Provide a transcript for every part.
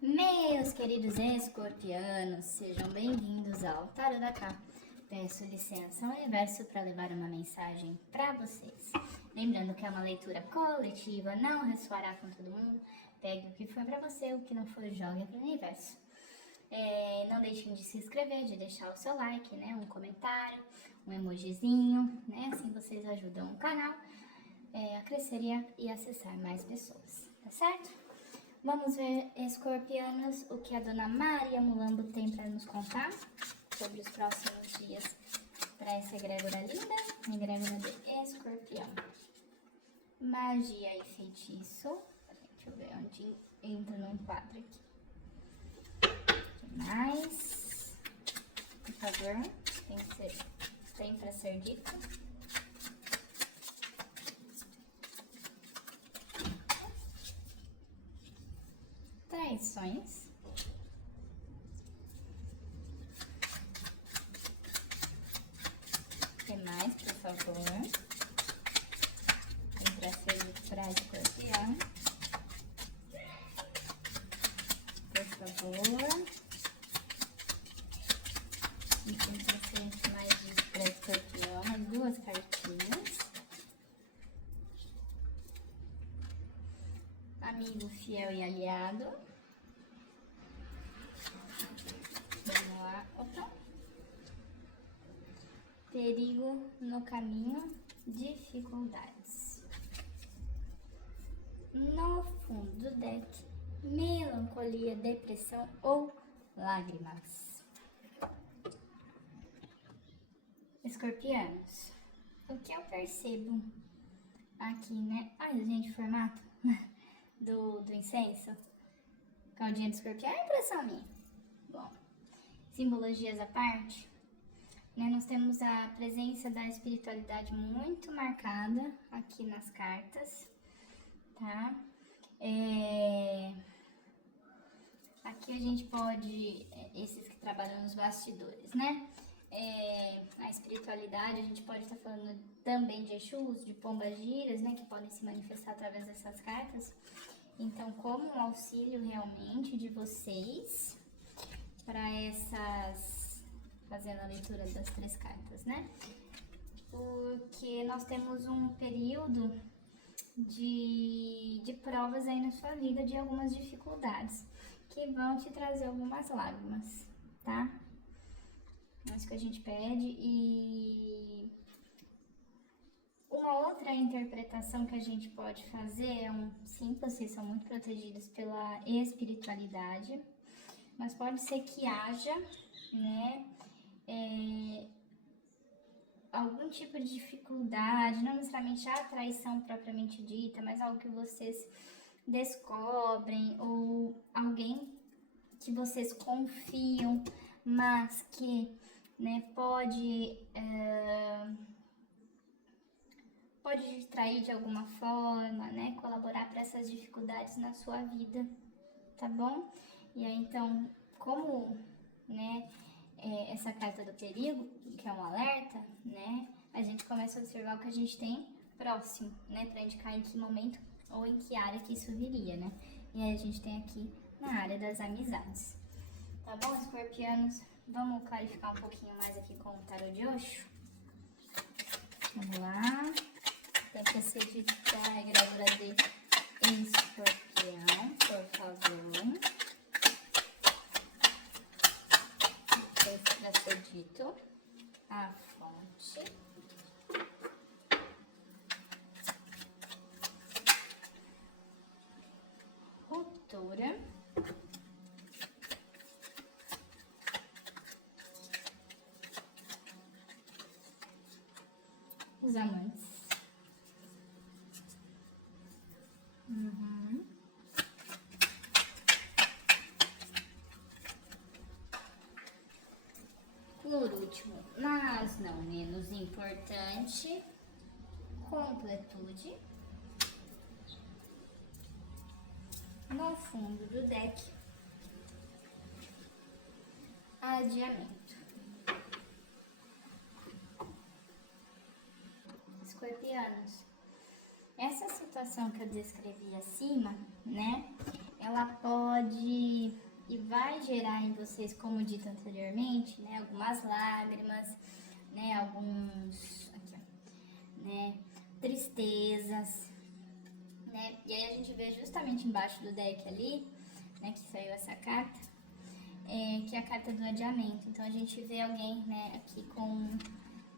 Meus queridos escorpianos, sejam bem-vindos ao Tarô da Cá. Peço licença ao universo para levar uma mensagem para vocês. Lembrando que é uma leitura coletiva, não ressoará com todo mundo. Pegue o que for para você, o que não for, jogue para o universo. Não deixem de se inscrever, de deixar o seu like, né? Um comentário, um emojizinho, né? Assim vocês ajudam o canal a crescer e acessar mais pessoas, tá certo? Vamos ver, escorpianos, o que a dona Maria Mulambo tem para nos contar sobre os próximos dias para essa egrégora linda, egrégora de escorpião. Magia e feitiço. Deixa eu ver onde entra no quadro aqui. O que mais? Por favor, tem para ser dito. Traições. O que mais, por favor? Tem para ser dito para escorpião. Por favor. E tem para ser mais dito para escorpião. As duas cartinhas. Amigo fiel e aliado. Vamos lá. Opa. Perigo no caminho. Dificuldades. No fundo do deck. Melancolia, depressão ou lágrimas. Escorpianos. O que eu percebo aqui, né? Ai, gente, o formato do incenso. Caldinha de escorpião é impressão minha. Bom, simbologias à parte, né? Nós temos a presença da espiritualidade muito marcada aqui nas cartas, tá? Aqui a gente pode, esses que trabalham nos bastidores, né? A espiritualidade, a gente pode estar falando também de Exus, de pombagiras, né? Que podem se manifestar através dessas cartas. Então, como um auxílio realmente de vocês para essas, fazendo a leitura das 3 cartas, né? Porque nós temos um período de provas aí na sua vida, de algumas dificuldades, que vão te trazer algumas lágrimas, tá? É isso que a gente pede. E uma outra interpretação que a gente pode fazer sim, vocês são muito protegidos pela espiritualidade, mas pode ser que haja, né, algum tipo de dificuldade, não necessariamente a traição propriamente dita, mas algo que vocês descobrem, ou alguém que vocês confiam, mas que, né, pode distrair de alguma forma, né, colaborar para essas dificuldades na sua vida, tá bom? E aí, então, como, né, essa carta do perigo, que é um alerta, né, a gente começa a observar o que a gente tem próximo, né, para indicar em que momento ou em que área que isso viria, né? E aí a gente tem aqui na área das amizades. Tá bom, escorpianos? Vamos clarificar um pouquinho mais aqui com o tarô de Osho? Vamos lá. Tem que ser dito a egrégora de escorpião, por favor. Tem que ser dito a fonte. Ruptura. Os amantes. Por último, mas não menos importante, completude. No fundo do deck, adiamento. Escorpianos, essa situação que eu descrevi acima, né, ela pode vai gerar em vocês, como dito anteriormente, né, algumas lágrimas, né, alguns, aqui, ó, né, tristezas, né, e aí a gente vê justamente embaixo do deck ali, né, que saiu essa carta, que é a carta do adiamento. Então a gente vê alguém, né, aqui com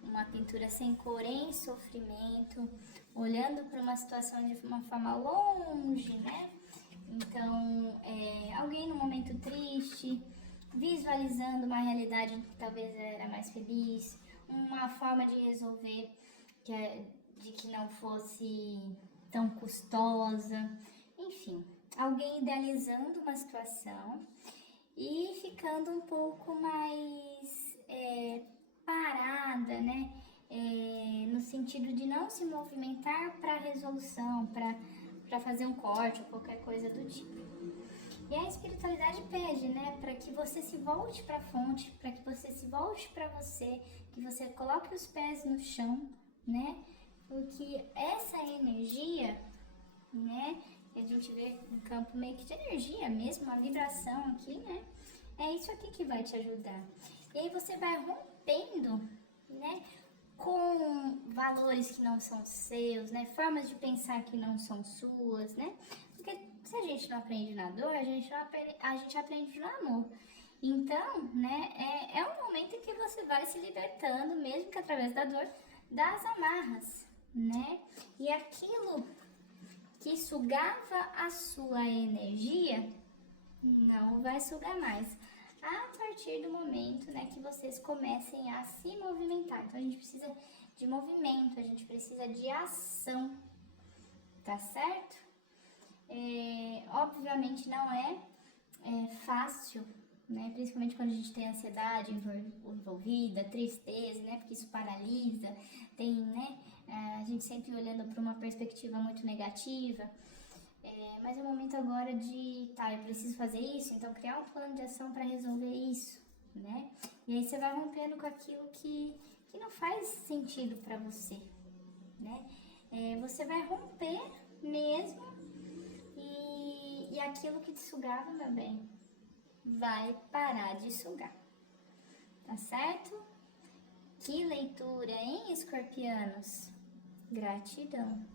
uma pintura sem cor, em sofrimento, olhando para uma situação de uma forma longe, né? Então, alguém num momento triste, visualizando uma realidade que talvez era mais feliz, uma forma de resolver de que não fosse tão custosa, enfim, alguém idealizando uma situação e ficando um pouco mais parada, né? No sentido de não se movimentar para resolução, para fazer um corte ou qualquer coisa do tipo. E a espiritualidade pede, né, para que você se volte para a fonte, para que você se volte para você, que você coloque os pés no chão, né? Porque essa energia, né, que a gente vê no campo meio que de energia mesmo, a vibração aqui, né? É isso aqui que vai te ajudar. E aí você vai rompendo, né, com valores que não são seus, né, formas de pensar que não são suas, né? Porque se a gente não aprende na dor, a gente aprende no amor. Então, né, é um momento em que você vai se libertando, mesmo que através da dor, das amarras, né? E aquilo que sugava a sua energia não vai sugar mais. A partir do momento, né, que vocês comecem a se movimentar. Então a gente precisa de movimento, a gente precisa de ação, tá certo? Obviamente não é fácil, né? Principalmente quando a gente tem ansiedade envolvida, tristeza, né? Porque isso paralisa, tem, né? A gente sempre olhando para uma perspectiva muito negativa. Mas é o momento agora de, tá, eu preciso fazer isso, então criar um plano de ação para resolver isso, né? E aí você vai rompendo com aquilo que não faz sentido para você, né? Você vai romper mesmo e aquilo que te sugava, meu bem, vai parar de sugar, tá certo? Que leitura, hein, escorpianos? Gratidão!